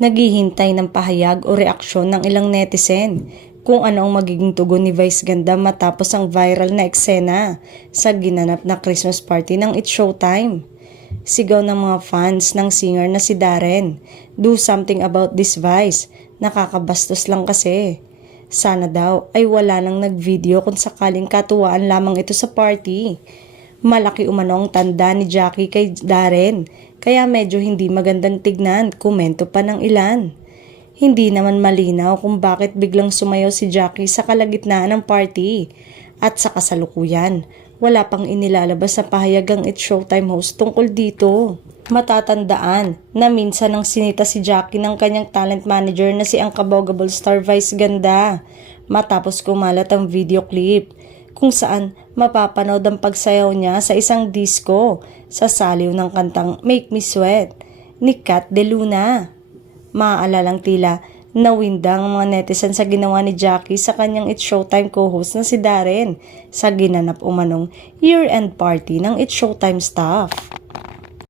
Naghihintay ng pahayag o reaksyon ng ilang netizen kung ano ang magiging tugon ni Vice Ganda matapos ang viral na eksena sa ginanap na Christmas party ng It's Showtime. Sigaw ng mga fans ng singer na si Darren, "Do something about this, Vice. Nakakabastos lang kasi." Sana daw ay wala nang nag-video kung sakaling katuwaan lamang ito sa party. Malaki umano ang tanda ni Jackie kay Darren, kaya medyo hindi magandang tignan, komento pa ng ilan. Hindi naman malinaw kung bakit biglang sumayaw si Jackie sa kalagitnaan ng party. At sa kasalukuyan, wala pang inilalabas na pahayag ang It's Showtime host tungkol dito. Matatandaan na minsan nang sinita si Jackie ng kanyang talent manager na si ang kabogable star Vice Ganda matapos kumalat ang video clip kung saan mapapanood ang pagsayaw niya sa isang disco sa saliw ng kantang Make Me Sweat ni Kat De Luna. Maaalalang tila nawindang ang mga netizen sa ginawa ni Jackie sa kanyang It's Showtime co-host na si Darren sa ginanap umanong year-end party ng It's Showtime staff.